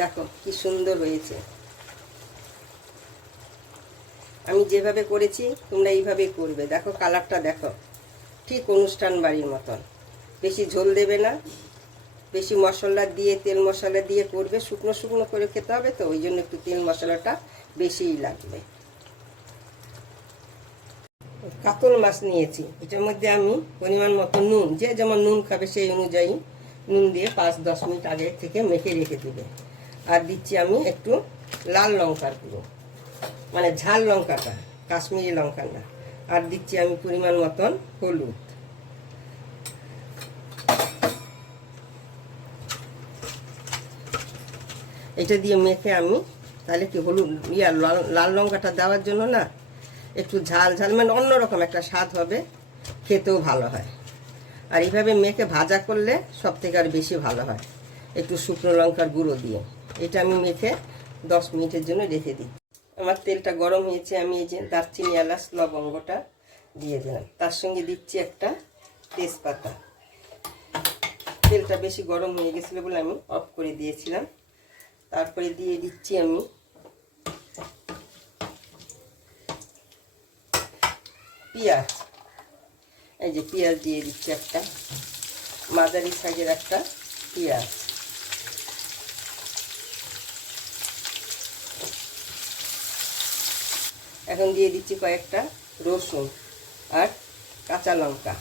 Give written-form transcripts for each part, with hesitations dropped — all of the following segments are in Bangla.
দেখো কি সুন্দর হয়েছে। আমি যেভাবে করেছি তোমরা এইভাবেই করবে। দেখো কালারটা দেখো, ঠিক অনুষ্ঠান বাড়ির মতন। বেশি ঝোল দেবে না, বেশি মশলা দিয়ে তেল মশলা দিয়ে করবে, শুকনো শুকনো করে খেতে হবে, তো ওই জন্য একটু তেল মশলাটা বেশিই লাগবে। কাতল মাছ নিয়েছি, এটার মধ্যে আমি পরিমাণ মতো নুন, যে যেমন নুন খাবে সেই অনুযায়ী নুন দিয়ে 5-10 মিনিট আগে থেকে মেখে রেখে দেবে। আর দিচ্ছি আমি একটু লাল লঙ্কার গুঁড়ো, মানে ঝাল লঙ্কাটা, কাশ্মীরি লঙ্কা না। আর দিচ্ছি আমি পরিমাণ মতন হলুদ। এটা দিয়ে মেখে আমি তাহলে কি হলুদ লাল লঙ্কাটা দেওয়ার জন্য না একটু ঝাল ঝাল, মানে অন্যরকম একটা স্বাদ হবে, খেতেও ভালো হয়। আর এইভাবে মেখে ভাজা করলে সব থেকে আর বেশি ভালো হয়, একটু শুকনো লঙ্কার গুঁড়ো দিয়ে। এটা আমি মেখে 10 মিনিটের জন্য রেখে দিই। আমার তেলটা গরম হয়েছে, আমি এই যে দারচিনি এলাচ লবঙ্গটা দিয়ে দিলাম, তার সঙ্গে দিচ্ছি একটা তেজপাতা। তেলটা বেশি গরম হয়ে গেছিলো বলে আমি অফ করে দিয়েছিলাম। তারপরে দিয়ে দিচ্ছি আমি পেঁয়াজ। এই যে পেঁয়াজ দিয়ে দিচ্ছি, একটা মাঝারি সাইজের একটা পেঁয়াজ। এখন দিয়ে দিচ্ছি কয়েকটা রসুন আর কাঁচা লঙ্কা।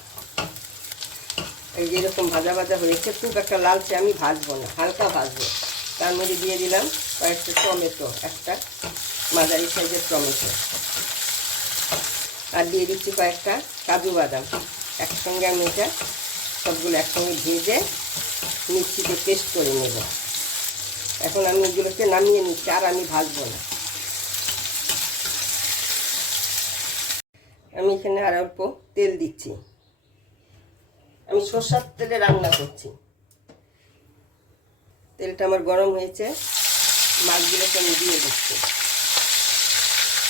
এই যেরকম ভাজা ভাজা হয়েছে, খুব একটা লালচে আমি ভাজবো না, হালকা ভাজবো। তার মধ্যে দিয়ে দিলাম কয়েকটা টমেটো, একটা মাঝারি সাইজের টমেটো। আর দিয়ে দিচ্ছি কয়েকটা কাজু বাদাম। একসঙ্গে আমি এটা সবগুলো একসঙ্গে ভেজে মিক্সিতে পেস্ট করে নেব। এখন আমি এগুলোকে নামিয়ে নিচ্ছি, আর আমি ভাজবো না। আমি এখানে আর অল্প তেল দিচ্ছি, আমি সরষের তেলে রান্না করছি। তেলটা আমার গরম হয়েছে, মাছগুলোকে আমি দিয়ে দিচ্ছি।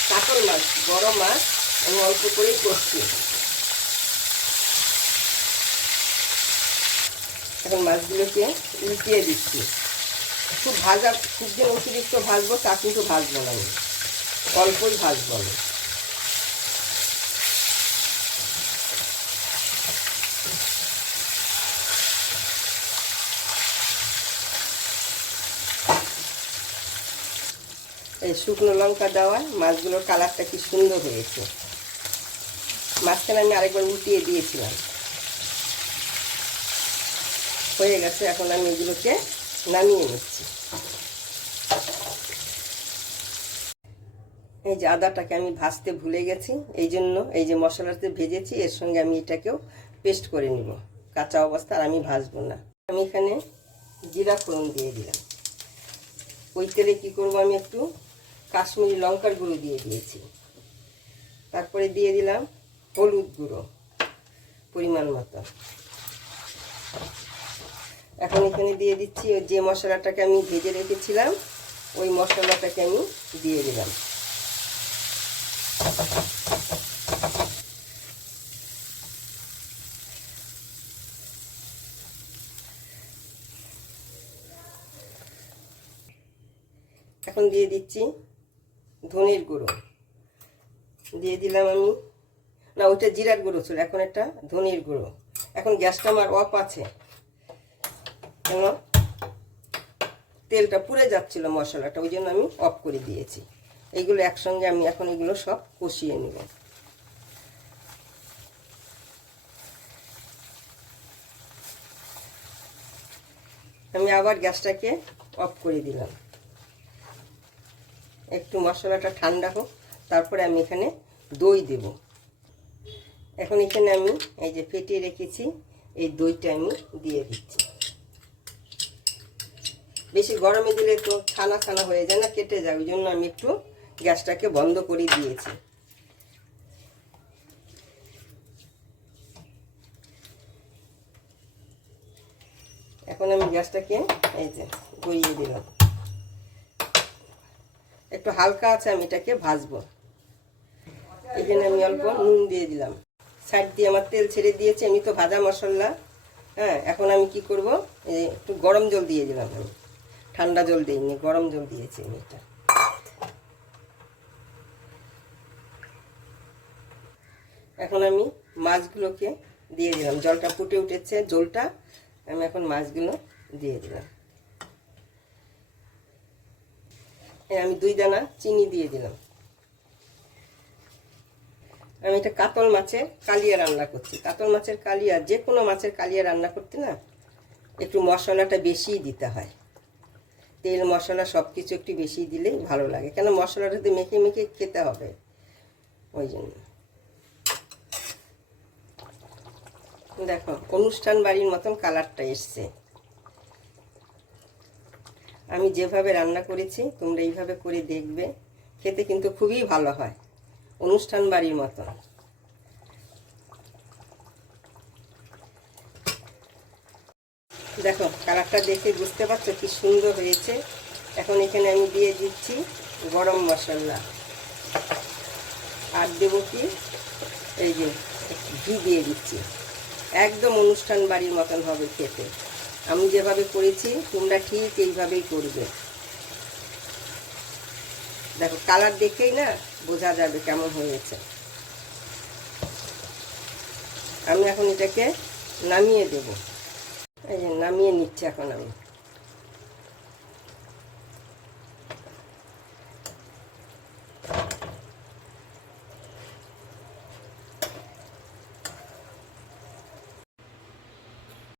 কাতল মাছ, বড় মাছ, আমি অল্প করেই করছি। এখন মাছগুলোকে উল্টিয়ে দিচ্ছি। খুব ভাজা, খুব যে অতিরিক্ত ভাজবো তা কিন্তু ভাজবো না, আমি অল্পই ভাজবো আমি। এই শুকনো লঙ্কা দেওয়ায় মাছগুলোর কালারটা কি সুন্দর হয়েছে। মাঝখানে আমি আরেকবার উল্টিয়ে দিয়েছিলাম, হয়ে গেছে। এখন আমি এগুলোকে নামিয়ে নিচ্ছি। এই যে আদাটাকে আমি ভাজতে ভুলে গেছি, এই জন্য এই যে মশলাতে ভেজেছি এর সঙ্গে আমি এটাকেও পেস্ট করে নিব, কাঁচা অবস্থা আর আমি ভাজবো না। আমি এখানে জিরা ফোড়ন দিয়ে দিলাম। ওই তেলে কী করবো, আমি একটু কাশ্মীরি লঙ্কার গুঁড়ো দিয়ে দিয়েছি। তারপরে দিয়ে দিলাম হলুদ গুঁড়ো পরিমাণ মতো। এখন এখানে দিয়ে দিচ্ছি যে মশলাটাকে আমি ভেজে রেখেছিলাম, ওই মশলাটাকে আমি দিয়ে দিলাম। এখন দিয়ে দিচ্ছি ধনের গুঁড়ো, দিয়ে দিলাম আমি, না ওইটা জিরার গুঁড়ো ছিল, এখন একটা ধনের গুঁড়ো। এখন গ্যাসটা আমার অফ আছে, কেন তেলটা পুড়ে যাচ্ছিল মশলাটা, ওই জন্য আমি অফ করে দিয়েছি। এইগুলো একসঙ্গে আমি এখন এগুলো সব কষিয়ে নেব। আমি আবার গ্যাসটাকে অফ করে দিলাম, একটু মশলাটা ঠান্ডা হোক, তারপরে আমি এখানে দই দেব। এখন এখানে আমি এই যে ফেটিয়ে রেখেছি এই দইটা আমি দিয়ে দিচ্ছি। বেশি গরমে দিলে তো ছানা ছানা হয়ে যায় না, কেটে যায়, ওই জন্য আমি একটু গ্যাসটাকে বন্ধ করে দিয়েছি। এখন আমি গ্যাসটাকে এই যে গড়িয়ে দিলাম, একটু হালকা আছে, আমি এটাকে ভাজবো। এখানে আমি অল্প নুন দিয়ে দিলাম। সাইড দিয়ে আমার তেল ছেড়ে দিয়েছে, আমি তো ভাজা মশলা। হ্যাঁ, এখন আমি কি করব, একটু গরম জল দিয়ে দিলাম। আমি ঠান্ডা জল দিইনি, গরম জল দিয়েছি আমি এটা। এখন আমি মাছগুলোকে দিয়ে দিলাম, জলটা ফুটে উঠেছে, জলটা আমি এখন মাছগুলো দিয়ে দিলাম। আমি 2 দানা চিনি দিয়ে দিলাম। আমি এটা কাতল মাছের কালিয়া রান্না করছি। কাতল মাছের কালিয়া, যে কোনো মাছের কালিয়া রান্না করতে না একটু মশলাটা বেশিই দিতে হয়। তেল মশলা সব কিছু একটু বেশি দিলেই ভালো লাগে, কেন মশলাটাতে মেখে মেখে খেতে হবে, ওই জন্য। দেখো অনুষ্ঠান বাড়ির মতন কালারটা এসছে। আমি যেভাবে রান্না করেছি তোমরা এইভাবে করে দেখবে, খেতে কিন্তু খুবই ভালো হয়, অনুষ্ঠান বাড়ির মতন। দেখো কালারটা দেখে বুঝতে পারছো কি সুন্দর হয়েছে। এখন এখানে আমি দিয়ে দিচ্ছি গরম মশলা, আর দেবো কি এই যে ঘি দিয়ে দিচ্ছি। একদম অনুষ্ঠান বাড়ির মতন হবে খেতে। আমি যেভাবে করেছি তোমরা ঠিক এইভাবেই করবে। দেখো কালার দেখেই না বোঝা যাবে কেমন হয়েছে। আমি এখন এটাকে নামিয়ে দেব। এই যে নামিয়ে নিচ্ছি এখন আমি।